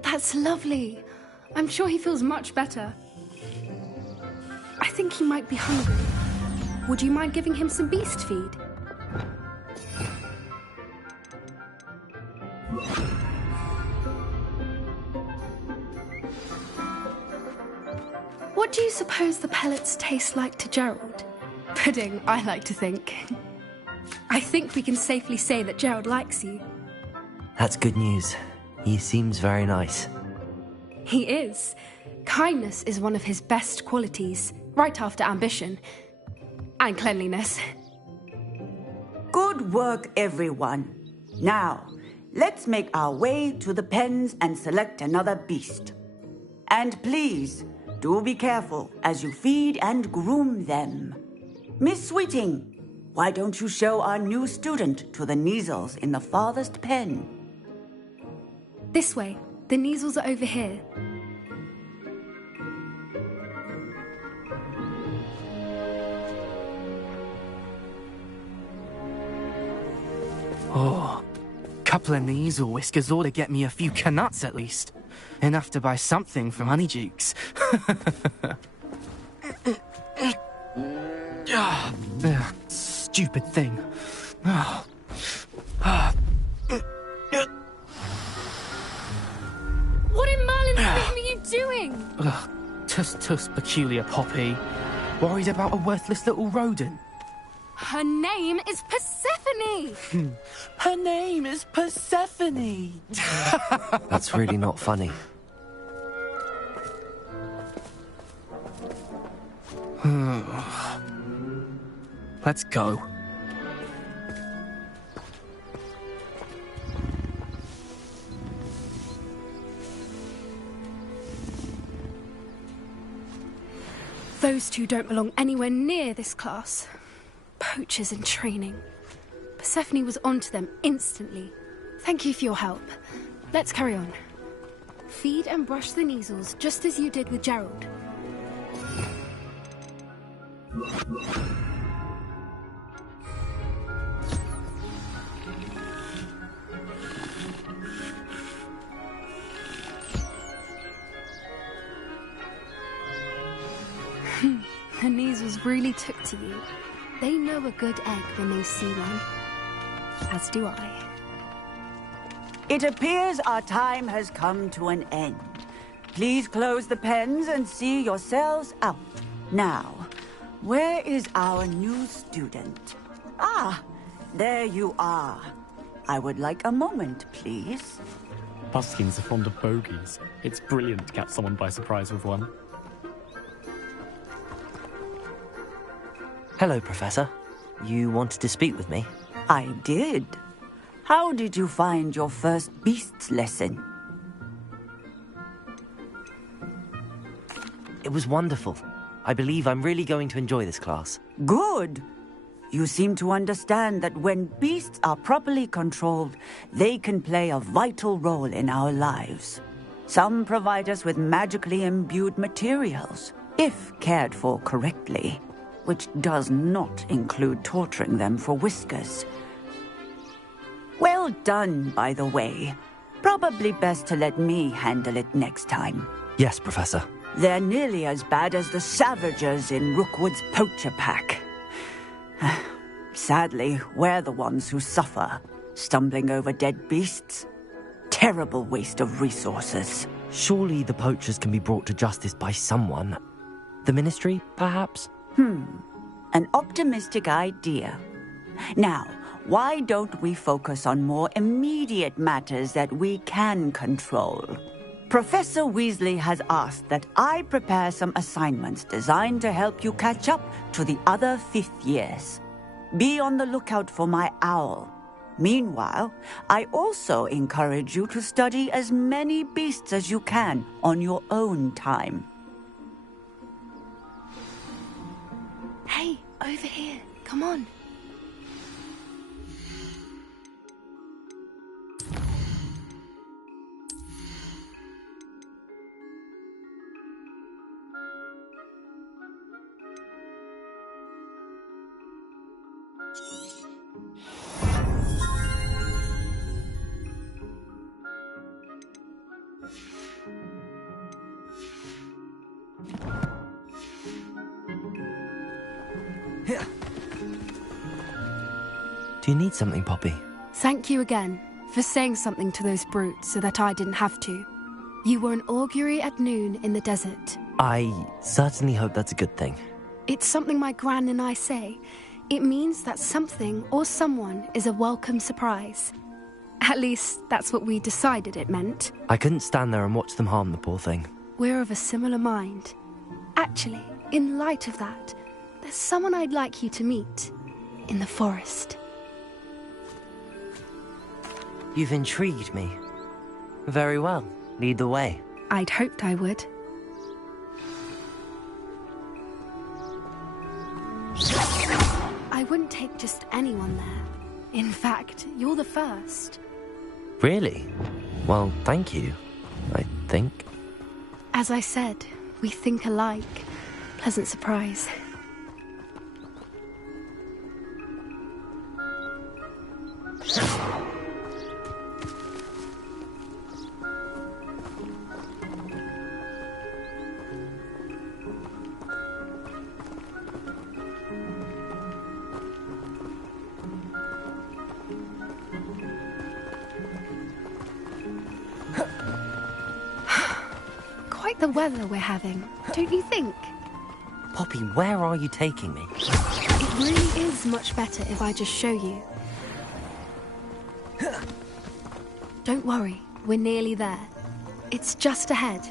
That's lovely. I'm sure he feels much better. I think he might be hungry. Would you mind giving him some beast feed? What do you suppose the pellets taste like to Gerald? Pudding, I like to think. I think we can safely say that Gerald likes you. That's good news. He seems very nice. He is. Kindness is one of his best qualities, right after ambition. And cleanliness. Good work, everyone. Now, let's make our way to the pens and select another beast. And please, do be careful as you feed and groom them. Miss Sweeting, why don't you show our new student to the Neasels in the farthest pen? This way. The Neasels are over here. Oh, couple of Neasel whiskers ought to get me a few canuts at least. Enough to buy something from Honeydukes. Stupid thing. What in Merlin's name are you doing? Tuss, peculiar Poppy. Worried about a worthless little rodent. Her name is Persephone! Her name is Persephone! That's really not funny. Let's go. Those two don't belong anywhere near this class. Poachers in training. Persephone was onto them instantly. Thank you for your help. Let's carry on. Feed and brush the Neasels just as you did with Gerald. The Neasels really took to you. They know a good egg when they see one. As do I. It appears our time has come to an end. Please close the pens and see yourselves out. Now, where is our new student? Ah, there you are. I would like a moment, please. Puffskins are fond of bogies. It's brilliant to catch someone by surprise with one. Hello, Professor. You wanted to speak with me? I did. How did you find your first beasts lesson? It was wonderful. I believe I'm really going to enjoy this class. Good. You seem to understand that when beasts are properly controlled, they can play a vital role in our lives. Some provide us with magically imbued materials, if cared for correctly, which does not include torturing them for whiskers. Well done, by the way. Probably best to let me handle it next time. Yes, Professor. They're nearly as bad as the Savagers in Rookwood's poacher pack. Sadly, we're the ones who suffer, stumbling over dead beasts. Terrible waste of resources. Surely the poachers can be brought to justice by someone. The Ministry, perhaps? An optimistic idea. Now, why don't we focus on more immediate matters that we can control? Professor Weasley has asked that I prepare some assignments designed to help you catch up to the other fifth years. Be on the lookout for my owl. Meanwhile, I also encourage you to study as many beasts as you can on your own time. Hey, over here. Come on. Do you need something, Poppy? Thank you again for saying something to those brutes so that I didn't have to. You were an augury at noon in the desert. I certainly hope that's a good thing. It's something my gran and I say. It means that something or someone is a welcome surprise. At least, that's what we decided it meant. I couldn't stand there and watch them harm the poor thing. We're of a similar mind. Actually, in light of that, there's someone I'd like you to meet. In the forest. You've intrigued me. Very well. Lead the way. I'd hoped I would. I wouldn't take just anyone there. In fact, you're the first. Really? Well, thank you, I think. As I said, we think alike. Pleasant surprise. Quite the weather we're having, don't you think? Poppy, where are you taking me? It really is much better if I just show you. Don't worry, we're nearly there. It's just ahead.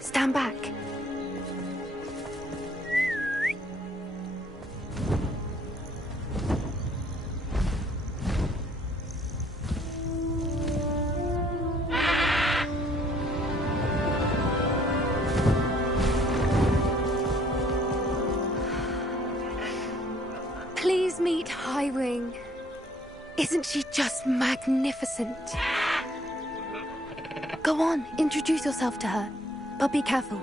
Stand back. Please meet Highwing. Isn't she just magnificent? Go on, introduce yourself to her. But be careful.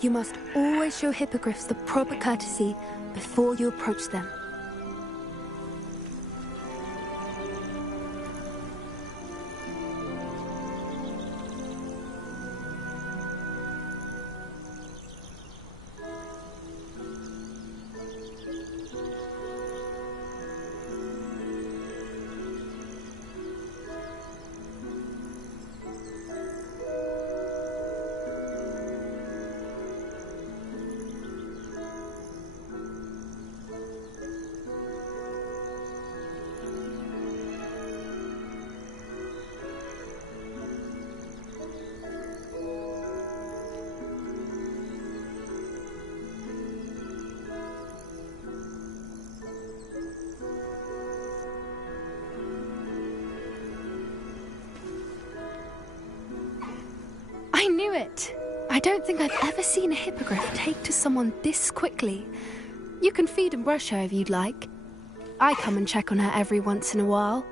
You must always show hippogriffs the proper courtesy before you approach them. it. I don't think I've ever seen a hippogriff take to someone this quickly. You can feed and brush her if you'd like. I come and check on her every once in a while.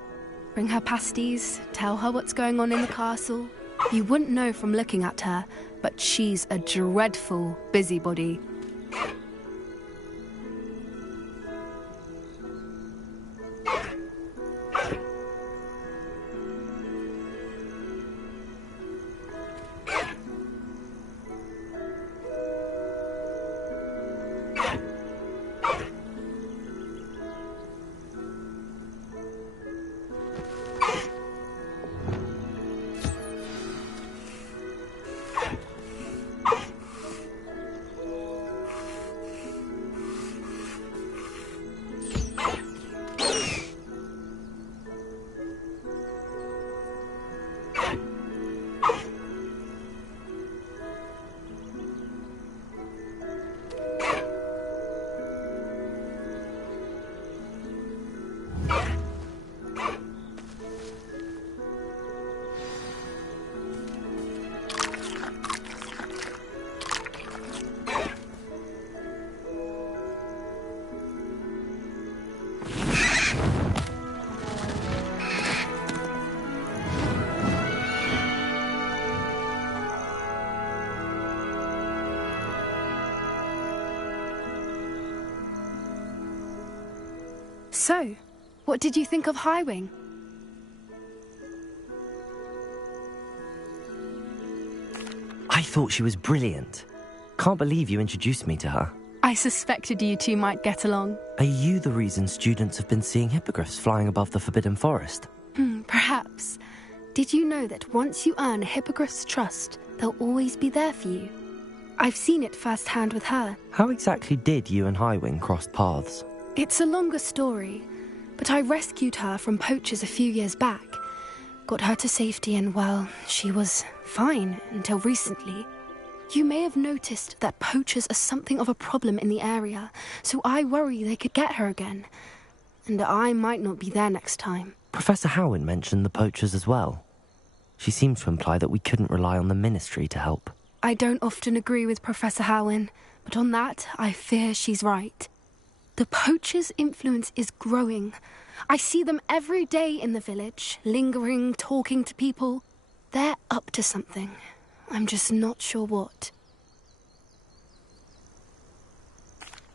Bring her pasties, tell her what's going on in the castle. You wouldn't know from looking at her, but she's a dreadful busybody. So, what did you think of Highwing? I thought she was brilliant. Can't believe you introduced me to her. I suspected you two might get along. Are you the reason students have been seeing hippogriffs flying above the Forbidden Forest? Perhaps. Did you know that once you earn a hippogriff's trust, they'll always be there for you? I've seen it firsthand with her. How exactly did you and Highwing cross paths? It's a longer story, but I rescued her from poachers a few years back. Got her to safety and, well, she was fine until recently. You may have noticed that poachers are something of a problem in the area, so I worry they could get her again. And I might not be there next time. Professor Howin mentioned the poachers as well. She seemed to imply that we couldn't rely on the Ministry to help. I don't often agree with Professor Howin, but on that, I fear she's right. The poachers' influence is growing. I see them every day in the village, lingering, talking to people. They're up to something. I'm just not sure what.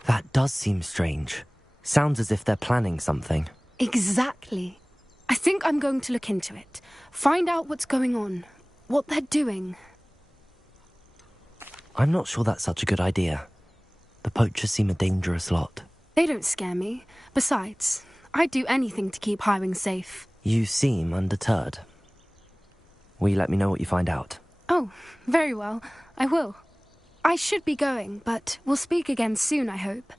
That does seem strange. Sounds as if they're planning something. Exactly. I think I'm going to look into it. Find out what's going on. What they're doing. I'm not sure that's such a good idea. The poachers seem a dangerous lot. They don't scare me. Besides, I'd do anything to keep Highwing safe. You seem undeterred. Will you let me know what you find out? Oh, very well. I will. I should be going, but we'll speak again soon, I hope.